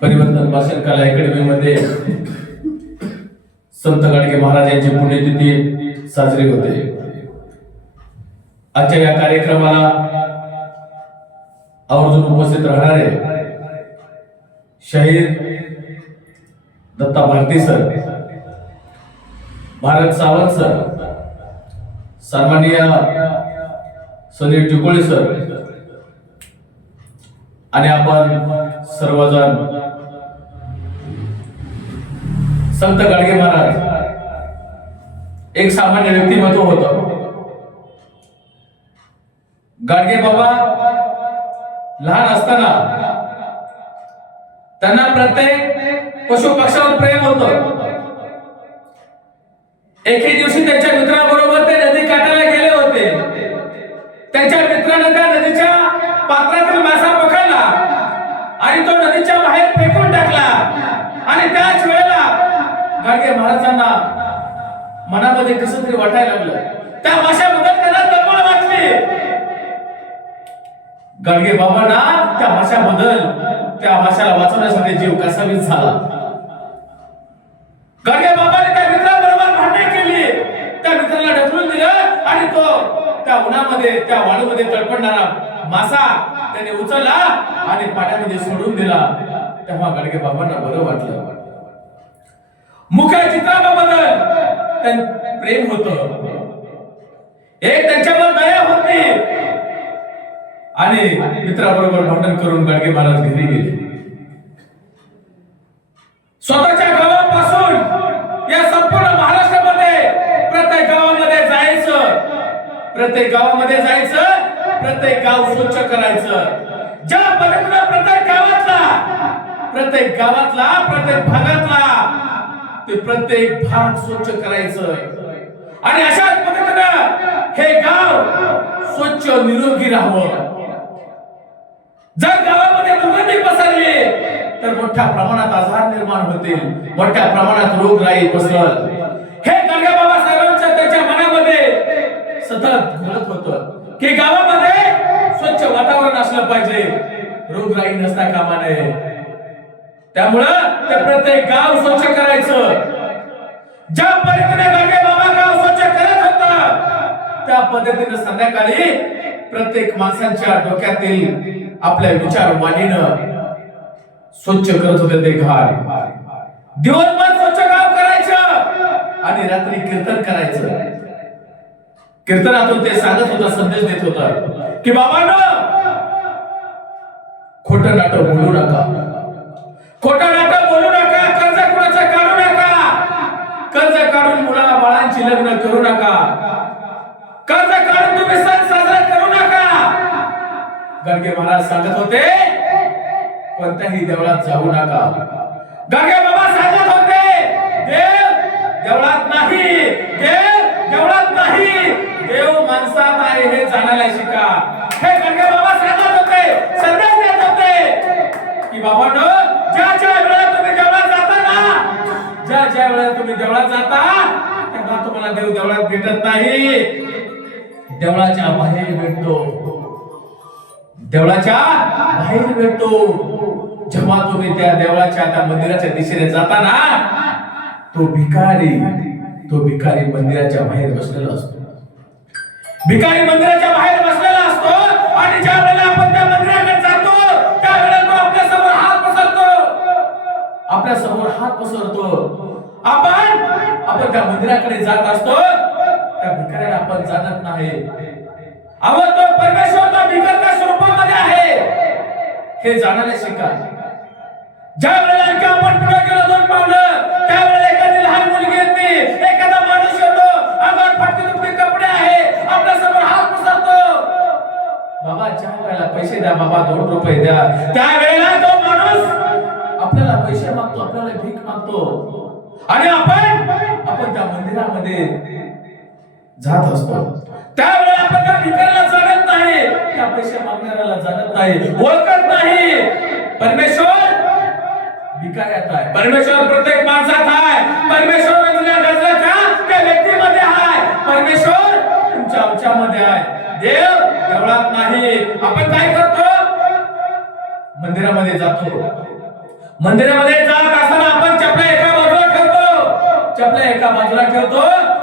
परिवर्तन भाषण कला अकॅडमी मध्ये संत गाडगे महाराज यांची पुण्यतिथी साजरी होते। आजच्या या कार्यक्रमाला आवर्जून उपस्थित राहणारे शहीद दत्ता भारती सर, भारत सावंत सर, सन्माननीय सुनील टिकोळे सर आणि आपण सर्वजण संत गाडगे महाराज एक सामान्य व्यक्तिमत्व होतं। गाडगे बाबा लहान असताना त्यांना प्रत्येक पशु पक्षावर प्रेम होतं। एके दिवशी त्यांच्या मित्राबरोबर ते नदी काठाला गेले होते। त्यांच्या मित्राने त्या नदीच्या पात्रातील मासा पकडला आणि तो नदीच्या बाहेर फेकून टाकला आणि त्याच वेळेला गाडगे महाराजांना मनामध्ये कसं तरी वाटायला लागलं। त्या माशाबद्दल त्यांना तळमळ वाटली। गाडगे बाबांना त्या माशाबद्दल, त्या माशाला वाचवण्यासाठी जीव कसावीस झाला। गाडगे बाबाने त्या मित्राबरोबर भांडण केली, त्या मित्राला ढकलून दिलं आणि तो त्या उन्हामध्ये, त्या वाळूमध्ये तडपडणारा मासा त्याने उचलला आणि पाण्यामध्ये सोडून दिला। तेव्हा गाडगे बाबांना बरं वाटलं। मुख्य चित्राबद्दल प्रेम होतं, एक त्यांच्यावर दया होती आणि मित्राबरोबर भांडण करून गाडगे महाराज घरी गेले। स्वतःच्या गावापासून या संपूर्ण महाराष्ट्रामध्ये प्रत्येक गावामध्ये जायचं, प्रत्येक गावामध्ये जायचं, प्रत्येक गाव स्वच्छ करायचं। ज्या पद्धतीने प्रत्येक गावातला प्रत्येक भागातला ते प्रत्येक भाग स्वच्छ करायचं आणि अशाच पद्धतीने हे गाव स्वच्छ निरोगी राहावं। जर गावामध्ये दुर्गंधी पसरली तर मोठ्या प्रमाणात आजार निर्माण होतील, मोठ्या प्रमाणात रोगराई पसरल। हे गाडगे बाबा साहेबांच्या त्यांच्या मनामध्ये सतत घडत होतं की गावामध्ये स्वच्छ वातावरण असलं पाहिजे, रोगराई नसता कामा नये। त्यामुळं ते प्रत्येक गाव स्वच्छ करायचं। ज्या पद्धतीने गाडगे बाबा गाव स्वच्छ करत होता त्या पद्धतीने संध्याकाळी प्रत्येक माणसाच्या डोक्यातील आपल्या विचारवाणीनं स्वच्छ करत होते ते घाट। दिवसभर स्वच्छ गाव करायचं आणि रात्री कीर्तन करायचं। कीर्तनातून ते सांगत होता, संदेश देत होता की बाबांनो, खोटं नाटक बोलू नका, खोटं नाटक बोलू नका, कर्ज कुणाचं काढू नका, कर्ज काढून मुला बाळांची लग्न करू नका, कर्ज काढून तुम्ही सण साजरा करू नका। गाडगे महाराज सांगत होते कोणत्याही देवळात जाऊ नका। गाडगे बाबा सांगत होते देवळात नाही, देवळात नाही, देव माणसात आहे हे जाणायला शिका। हे गाडगे बाबा सांगत होते, संदेश देत होते की बाबांनो, ज्या वेळेला तुम्ही देवळात जाता ना, ज्या वेळेला तुम्ही देवळात जाता तेव्हा तुम्हाला देव देवळात भेटत नाही, देवळाच्या बाहेर भेटतो, देवळाच्या बाहेर भेटतो। जेव्हा तुम्ही त्या देवळाच्या, त्या मंदिराच्या दिशेने जाताना तो भिकारी मंदिराच्या बाहेर बसलेला असतो। भिकारी मंदिराच्या बाहेर बसलेला असतो आणि ज्या वेळेला आपण त्या मंदिराकडे जातो त्यावेळेला तो आपल्या समोर हात पसरतो। आपण त्या मंदिराकडे जात असतो, त्या भिकाऱ्याला आपण जाणत नाही। तो परमेश्वर तो भिकाऱ्याच्या स्वरूपामध्ये आहे हे जाणायला शिका। ज्या वेळेला आपण पुढे गेलो 2 पावलं त्यावेळेला एखादी लहान मुलगी येते, एखादा माणूस येतो, अंगावर फाटके तुटके कपडे आहे, आपल्या समोर हात पसरतो, बाबा ज्या वेळेला पैसे द्या, बाबा 2 रुपये द्या, त्यावेळेला तो माणूस आपल्याला पैसे मागतो, आपल्याला भीक मागतो आणि आपण त्या मंदिरामध्ये जात असतो। त्यावेळेला आपण त्या भिकाऱ्याला जाणत नाही, त्या पैसे मागणाऱ्याला जाणत नाही, ओळखत नाही। परमेश्वर भिकाऱ्यात आहे, परमेश्वर प्रत्येक माणसात आहे, परमेश्वर गजराच्या त्या व्यक्तीमध्ये आहे, परमेश्वर तुमच्या आमच्यामध्ये आहे। देव देवळात नाही। आपण काय करतो? मंदिरामध्ये जातो, मंदिरामध्ये जात असताना आपण चपल्या एका बाजूला ठेवतो, चपल्या एका बाजूला ठेवतो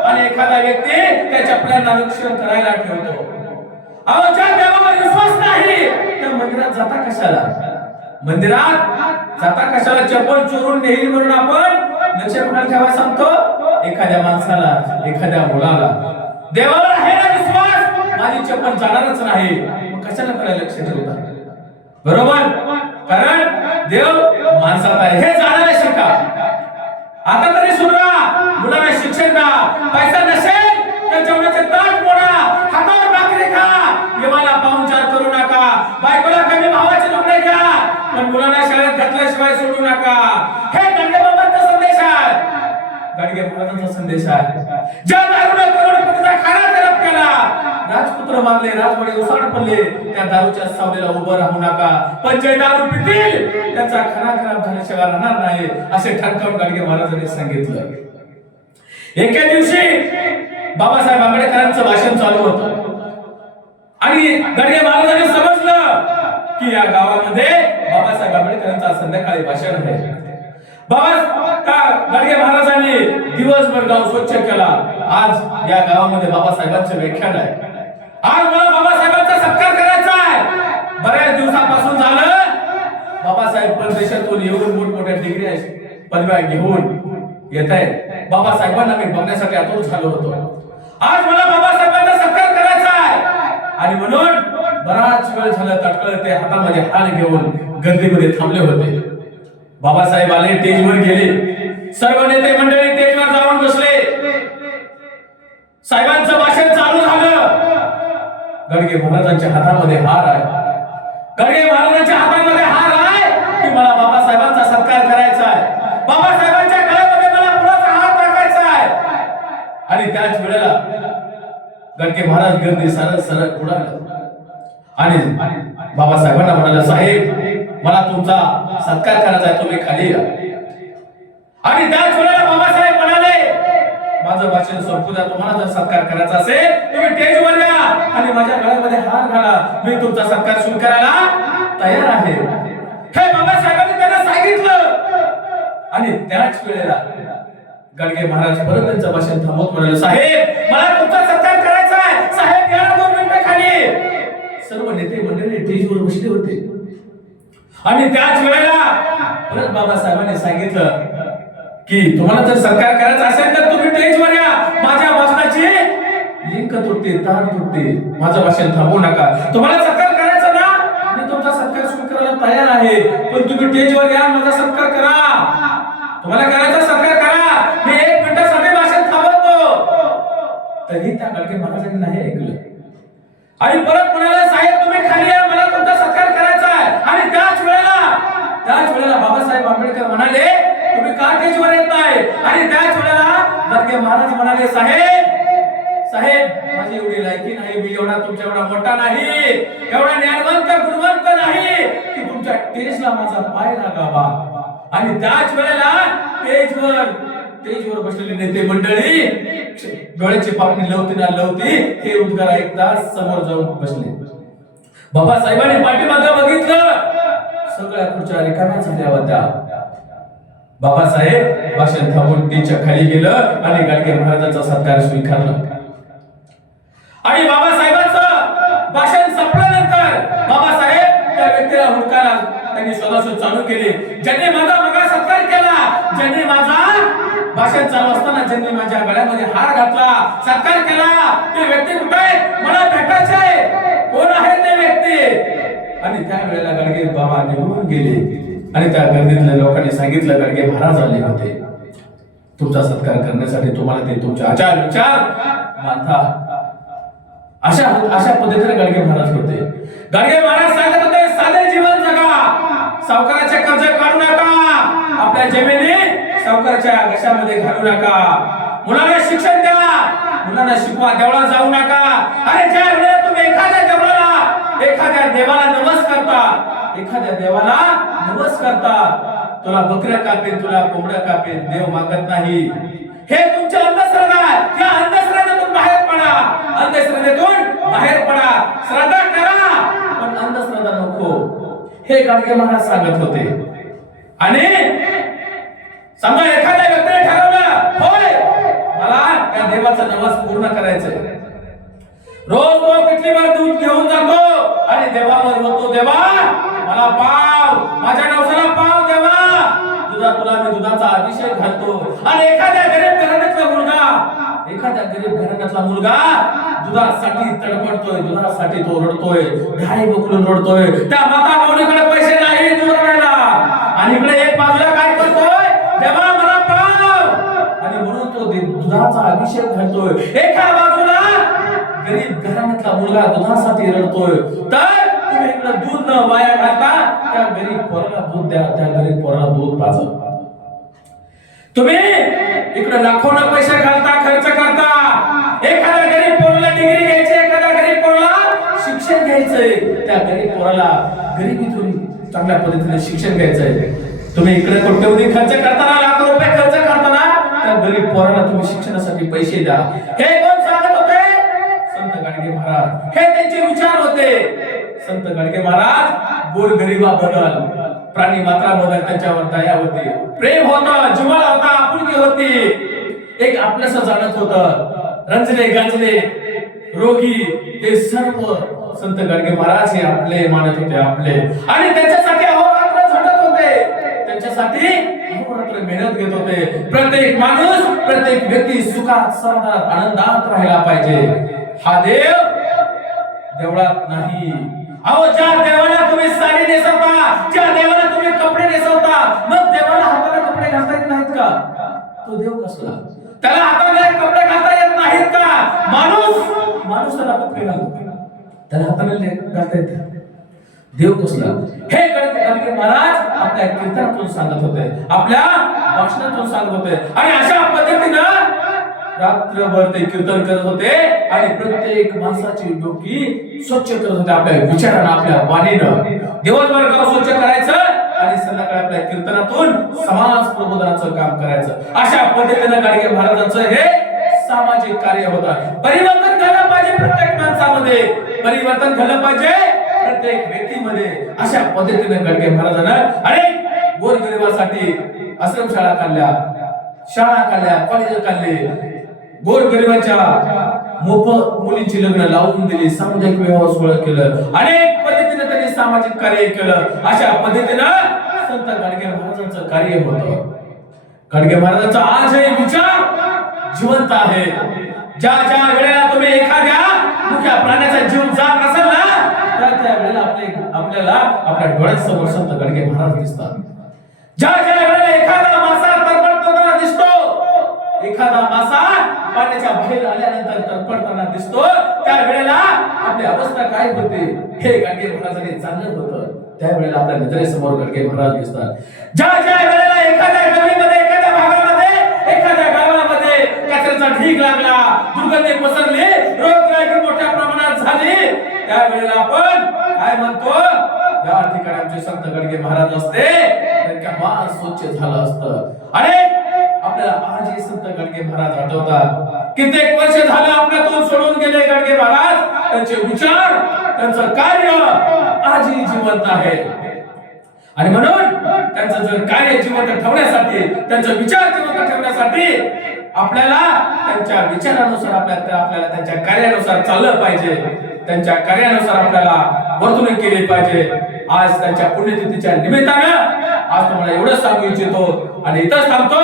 आणि एखादा व्यक्ती त्या चपल्यांना रक्षण करायला ठेवतो. अहो, ज्या देवावर विश्वास नाही त्या मंदिरात जाता कशाला? मंदिरात जाता कशाला? चप्पल चोरून नेईल म्हणून आपण लक्ष कोणाला ठेवा सांगतो? एखाद्या माणसाला, एखाद्या मुलाला. देवावर आहे ना विश्वास, माझी चप्पल जाणारच नाही, मग कशाला त्याला लक्ष ठेवता? बरोबर? कारण देव माणसात आहे हे जाणारे शिका. आता तरी सुधरा, मुलांना शिक्षण द्या. पैसा नसेल तर जेवणाचे ताट मोडा, हातावर भाकरी खा, देवाला पाहुणचार करू नका. बायकोला कमी भावाचे लुगडे घ्या, पण मुलांना शाळेत घातल्याशिवाय सोडू नका. हे गाडगे बाबांचा संदेश आहे, गाडगे महाराजांचा संदेश आहे. ज्या दारूने करोडपतीचा खाना तलप केला, राजपुत्र मारले, राजवाडे उसाड पडले, त्या दारूच्या सावलीला उभं राहू नका. पण जे दारू पितील त्याचा खाना खराब झाल्याशिवाय राहणार नाही, असे ठणकावून गाडगे महाराजांनी सांगितलं. एके दिवशी बाबासाहेब आंबेडकरांचं भाषण चालू होतं आणि गाडगे महाराजांनी समजलं की या गावामध्ये बाबासाहेब आंबेडकरांचा संध्याकाळी भाषण आहे. गाडगे महाराजांनी दिवसभर गाव स्वच्छ केला. आज या गावामध्ये बाबासाहेबांचे व्याख्यान आहे. आज मला बाबासाहेबांचा सत्कार करायचा आहे. बऱ्याच दिवसापासून झालं बाबासाहेब परदेशातून येऊन मोठमोठ्या डिग्री पदव्या घेऊन येत आहेत. बाबासाहेबांना मी बघण्यासाठी आतुर झालो होतो. आज मला बाबासाहेबांचा सत्कार करायचा आहे आणि म्हणून बराच वेळ झाला तटकळ ते हातामध्ये हार घेऊन गर्दीमध्ये थांबले होते. बाबासाहेब आले, स्टेजवर गेले. सर्व नेते मंडळी स्टेजवर जाऊन बसले. साहेबांचं भाषण चालू झालं. गाडगे महाराजांच्या हातामध्ये हार आहे. गाडगे महाराजांच्या हातामध्ये हार आहे की मला बाबासाहेबांचा सत्कार करायचा आहे. बाबासाहेबांच्या गळ्यामध्ये मला फुलाचा हार टाकायचा आहे. आणि त्याच वेळेला गाडगे महाराज गर्दी सरळ सरळ उडाले आणि बाबासाहेबांना म्हणाले, साहेब मला तुमचा सत्कार करायचा आहे, तुम्ही खाली या. आणि त्याच वेळेला बाबासाहेब म्हणाले, माझं भाषण संपू द्या, तुम्हाला जर सत्कार करायचा असेल तुम्ही स्टेजवर या आणि माझ्या गळ्यामध्ये हार घाला, मी तुमचा सत्कार स्वीकारायला तयार आहे. हे बाबासाहेबांनी त्यांना सांगितलं. आणि त्याच वेळेला गाडगे महाराज परत त्यांचं भाषण थांबवत म्हणाले, साहेब मला तुमचा सत्कार करायचा आहे, साहेब या 2 मिनिटं खाली. सर्व नेते मंडळी स्टेजवर बसले होते आणि त्याच वेळेला परत बाबासाहेबांनी सांगितलं की तुम्हाला जर सत्कार करायचा असेल तर तुम्ही स्टेजवर या. माझ्या भाषणाची लिंक तुटते, तार तुटते, माझं भाषण थांबवू नका. तुम्हाला सत्कार करायचा ना, मी तुमचा सत्कार स्वीकारायला तयार आहे, पण तुम्ही स्टेजवर या, माझा सत्कार करा. तुम्हाला करायचा सत्कार करा, मी 1 मिनिटासाठी भाषण थांबवतो. तरी त्या गाडगे महाराजांनी नाही ऐकलं आणि परत म्हणाले, साहेब तुम्ही खाली या, मला तुमचा सत्कार करायचा आहे. आणि त्याच वेळेला बाबासाहेब आंबेडकर म्हणाले, तुम्ही का स्टेजवर येत नाही? आणि त्याच वेळेला गाडगे महाराज म्हणाले, साहेब माझी एवढी लायकी नाही, मी एवढा तुमच्या एवढा मोठा नाही, एवढा ज्ञानवंत गुणवंत नाही की तुमच्या स्टेजला माझा पाय लागावा. आणि त्याच वेळेला स्टेजवर बसलेले नेते मंडळी डोळ्याची पापणी लवती ना लवती हे उद्गार ऐकताच समोर जाऊन बसले. बाबासाहेबांनी पाठीमागे बघितलं, सगळ्या खुर्च्या रिकाम्या झाल्या होत्या. बाबासाहेब भाषण थांबवून टीच्या खाली गेलं आणि गाडगे महाराजांचा सत्कार स्वीकारला. आणि बाबासाहेबांचं भाषण संपल्यानंतर बाबासाहेब त्या व्यक्तीला हुडकायला त्यांनी शोधाशोध चालू केली. ज्यांनी माझा मगा सत्कार केला, ज्यांनी माझा भाषण चालू असताना ज्यांनी माझ्या गळ्यामध्ये हार घातला, सत्कार केला, ते व्यक्ती कुठे आहे? मला भेटायचे. कोण आहे ते व्यक्ती? आणि त्या वेळेला गाडगे बाबा निघून गेले आणि त्या गर्दीतल्या लोकांनी सांगितलं, गाडगे महाराज आले होते तुमचा सत्कार करण्यासाठी, तुम्हाला ते तुमचे आचार विचार मानतात. अशा पद्धतीने गाडगे महाराज होते. गाडगे महाराज सांगत होते, साधे जीवन जगा, सावकाराचे कर्ज काढू नका, आपल्या जमिनी सावकाराच्या घशामध्ये घालू नका, मुलांना शिक्षण द्या, मुलांना शिकवा, देवळात जाऊ नका. अरे ज्या वेळेला तुम्ही एखाद्या देवाला नवस करता, तुला बकऱ्या कापेल, तुला कोंबड्या कापेल, देव मागत नाही. हे तुमचे अंधश्रद्धा आहे. या अंधश्रद्धेतून बाहेर पडा, श्रद्धा करा पण अंधश्रद्धा नको. हे गाडगे महाराज सांगत होते. आणि समजा एखाद्या व्यक्तीने ठरवलं, होय मला त्या देवाचा नवस पूर्ण करायचंय, रोज तो किटलीभर दूध घेऊन जातो आणि देवावर बोलतो, देवा मला पाव, माझ्या नवसाला पाव देवा, तुला मी दुधाचा अभिषेक घालतो. आणि एखाद्या गरीब घराण्यातला मुलगा दुधासाठी तडफडतोय, दुधासाठी तो रडतोय, ढाई बकलून रडतोय, त्या माता माऊलीकडे पैसे नाही दूध आणायला, आणि इकडे एक बाजूला काय करतोय, देवा मला पाव, आणि म्हणून तो दुधाचा अभिषेक घालतोय. एका बाजूला गरीब घराण्यातला मुलगा दुधासाठी रडतोय, तर तुम्ही इकडे दूध न वाया घालता त्या गरीब पोराला दूध द्या, त्या गरीब पोराला दूध पाजा. तुम्ही इकडे लाखोना पैसे घालता, खर्च करता, एखाद्या गरीब पोराला डिग्री घ्यायची, एखाद्या गरीब पोराला शिक्षण घ्यायचंय, त्या गरीब पोराला गरिबीतून चांगल्या पद्धतीने शिक्षण घ्यायचंय. तुम्ही इकडे कोट्यवधी खर्च करताना, लाख रुपये खर्च करताना, त्या गरीब पोराला तुम्ही शिक्षणासाठी पैसे द्या. हे कोण सांगत होते? संत गाडगे महाराज. हे त्यांचे विचार होते. संत गाडगे महाराज गोरगरिबाबद्दल, प्राणी मात्राबद्दल त्यांच्यावर दया होती, प्रेम होतं, जिव्हाळा होता, आपुलकी होती, एक आपलंसं जाणत होतं. रंजले गांजले रोगी हे सर्व संत गाडगे महाराज हे आपले मानत होते, आपले, आणि त्यांच्यासाठी अहोरात्र झटत होते, त्यांच्यासाठी अहोरात्र मेहनत घेत होते. प्रत्येक माणूस, प्रत्येक व्यक्ती सुखात, समाधानात, आनंदात राहायला पाहिजे. हा देव देवळात नाही. अहो ज्या देवाला तुम्ही साडी नेसवता, ज्या देवाला तुम्ही कपडे नेसवता, मग देवाला हाताला कपडे घालता येत नाहीत का? तो देव कसला? त्याला हाताला कपडे घालता येत नाहीत का? माणूसाला कपडे घालतो, त्याला हाताला घालता येत. देव कसला? हे गाडगे महाराज आपल्या कीर्तनातून सांगत होते, आपल्या भाषणातून सांगत होते, आणि अशा पद्धतीनं रात्रभर ते कीर्तन करत होते, आणि प्रत्येक माणसाची डोकी स्वच्छ करत होते आपल्या विचारानं, आपल्या वाणीनं. दिवसभर गाव स्वच्छ करायचं आणि संध्याकाळी आपल्या कीर्तनातून समाज प्रबोधनाचं काम करायचं. अशा पद्धतीनं गाडगे महाराजांचं हे सामाजिक कार्य होतं. परिवर्तन झालं पाहिजे प्रत्येक माणसामध्ये, परिवर्तन झालं पाहिजे प्रत्येक व्यक्तीमध्ये. अशा पद्धतीने गाडगे महाराजांना अनेक गोरगरिबासाठी आश्रमशाळा काढल्या, शाळा काढल्या, कॉलेज काढले, गोरगरिबांच्या मोफत मुलींची लग्न लावून दिली, सामाजिक विवाह सोहळा केलं, अनेक पद्धतीने त्यांनी सामाजिक कार्य केलं. अशा पद्धतीनं संत गाडगे महाराजांचं कार्य होतं. गाडगे महाराजांचा आजही विचार जिवंत आहे. ज्या ज्या वेळेला तुम्ही एखाद्या मुख्या प्राण्याचा जीव जात असेल ना, त्या वेळेला आपल्याला आपल्या डोळ्यासमोर संत गाडगे महाराज दिसतात. ज्या ज्या वेळेला एखादा मासा तरफडताना दिसतो, एखादा मासा पाण्याच्या बाहेर आल्यानंतर तरफडताना दिसतो, त्या वेळेला आपली अवस्था काय होते हे गाडगे महाराजांनी जाणलं होतं. त्यावेळेला आपल्या नजरेसमोर गाडगे महाराज दिसतात. ज्या ज्या वेळेला एखाद्या गल्लीमध्ये, एखाद्या भागामध्ये, एखाद्या गावामध्ये कचऱ्याचा ढीग लागला, दुर्गंधी पसरली, रोगराई मोठ्या प्रमाणात झाली, त्यावेळेला आपण काय म्हणतो, या ठिकाणी आमचे संत गाडगे महाराज असते तर कमाल स्वच्छ झालं असतं. अरे आपल्याला आजही संत गाडगे महाराज आठवतात. कित्येक वर्ष झालं आपल्यातून सोडून गेले गाडगे महाराज. त्यांचे विचार, त्यांचं कार्य आजही जिवंत आहे, आणि म्हणून त्यांचं जर कार्य जिवंत ठेवण्यासाठी, त्यांचा विचार जिवंत ठेवण्यासाठी आपल्याला त्यांच्या विचारानुसार आपल्याला त्यांच्या कार्यानुसार चाललं पाहिजे, त्यांच्या कार्यानुसार आपल्याला वर्तणूक केली पाहिजे. आज त्यांच्या पुण्यतिथीच्या निमित्तानं आज तुम्हाला एवढं सांगू इच्छितो आणि इथंच थांबतो.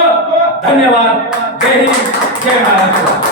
धन्यवाद. जय हिंद, जय महाराष्ट्र.